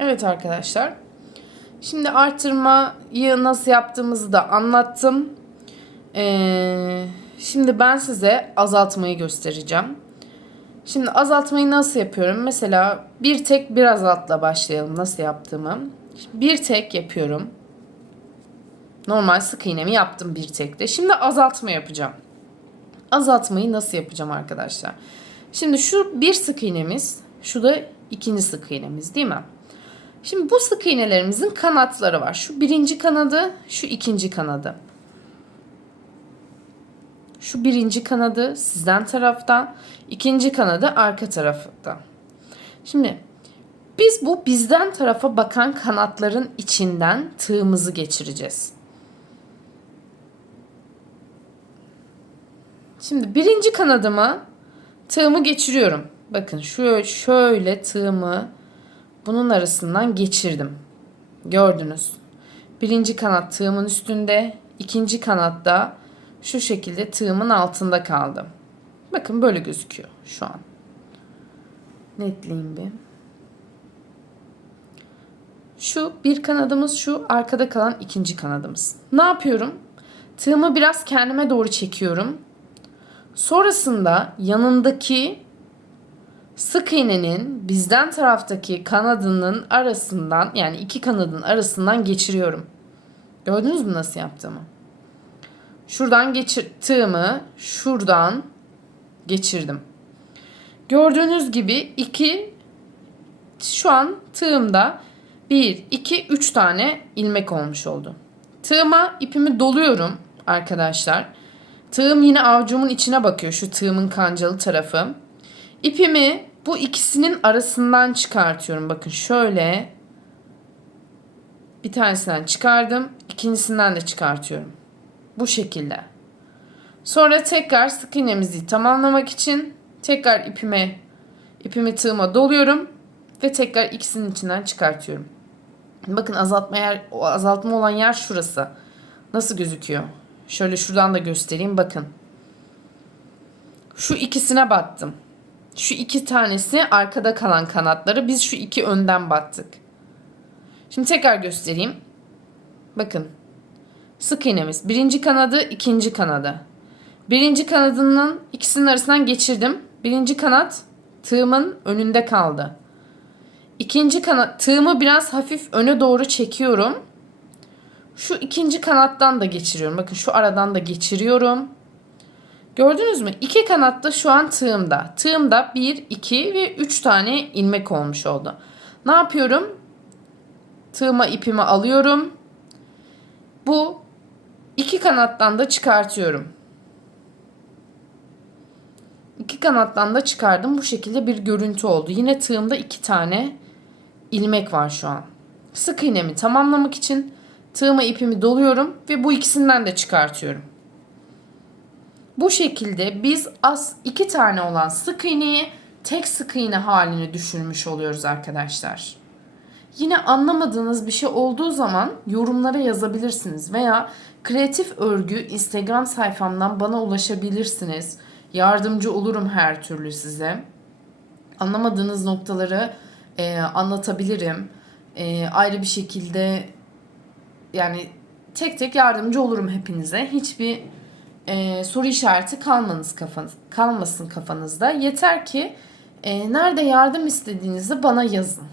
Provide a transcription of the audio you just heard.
Evet arkadaşlar. Şimdi artırmayı nasıl yaptığımızı da anlattım. Ee, şimdi ben size azaltmayı göstereceğim. Şimdi azaltmayı nasıl yapıyorum? Mesela bir tek bir azaltla başlayalım nasıl yaptığımı. Bir tek yapıyorum. Normal sık iğnemi yaptım bir tekte. Şimdi azaltma yapacağım. Azaltmayı nasıl yapacağım arkadaşlar? Şimdi şu bir sık iğnemiz, şu da ikinci sık iğnemiz değil mi? Şimdi bu sık iğnelerimizin kanatları var. Şu birinci kanadı, şu ikinci kanadı. Şu birinci kanadı sizden tarafta, ikinci kanadı arka tarafta. Şimdi biz bu bizden tarafa bakan kanatların içinden tığımızı geçireceğiz. Şimdi birinci kanadıma tığımı geçiriyorum. Bakın şöyle, şöyle tığımı bunun arasından geçirdim. Gördünüz. Birinci kanat tığımın üstünde, ikinci kanatta şu şekilde tığımın altında kaldı. Bakın böyle gözüküyor şu an. Netleyeyim bir. Şu bir kanadımız şu arkada kalan ikinci kanadımız. Ne yapıyorum? Tığımı biraz kendime doğru çekiyorum. Sonrasında yanındaki sık iğnenin bizden taraftaki kanadının arasından yani iki kanadın arasından geçiriyorum. Gördünüz mü nasıl yaptığımı? Şuradan geçir tığımı şuradan geçirdim. Gördüğünüz gibi iki şu an tığımda 1, 2, 3 tane ilmek olmuş oldu. Tığıma ipimi doluyorum arkadaşlar. Tığım yine avcumun içine bakıyor şu tığımın kancalı tarafı. İpimi bu ikisinin arasından çıkartıyorum. Bakın şöyle bir tanesinden çıkardım. ikincisinden de çıkartıyorum. Bu şekilde. Sonra tekrar sık iğnemizi tamamlamak için tekrar ipime ipimi tığıma doluyorum ve tekrar ikisinin içinden çıkartıyorum. Bakın azaltma yer, azaltma olan yer şurası. Nasıl gözüküyor? Şöyle şuradan da göstereyim bakın. Şu ikisine battım. Şu iki tanesi arkada kalan kanatları. Biz şu iki önden battık. Şimdi tekrar göstereyim. Bakın. Sık iğnemiz. Birinci kanadı, ikinci kanadı. Birinci kanadının ikisinin arasından geçirdim. Birinci kanat tığımın önünde kaldı. İkinci kanat tığımı biraz hafif öne doğru çekiyorum. Şu ikinci kanattan da geçiriyorum. Bakın şu aradan da geçiriyorum. Gördünüz mü? İki kanat da şu an tığımda. Tığımda 1, 2 ve 3 tane ilmek olmuş oldu. Ne yapıyorum? Tığıma ipimi alıyorum. Bu iki kanattan da çıkartıyorum. İki kanattan da çıkardım. Bu şekilde bir görüntü oldu. Yine tığımda iki tane ilmek var şu an. Sık iğnemi tamamlamak için tığıma ipimi doluyorum ve bu ikisinden de çıkartıyorum. Bu şekilde biz az iki tane olan sık iğneyi tek sık iğne haline düşürmüş oluyoruz arkadaşlar. Yine anlamadığınız bir şey olduğu zaman yorumlara yazabilirsiniz veya Kreatif Örgü Instagram sayfamdan bana ulaşabilirsiniz. Yardımcı olurum her türlü size. Anlamadığınız noktaları e, anlatabilirim. E, ayrı bir şekilde yani tek tek yardımcı olurum hepinize. Hiçbir e, soru işareti kalmanız kafanız, kalmasın kafanızda. Yeter ki e, nerede yardım istediğinizi bana yazın.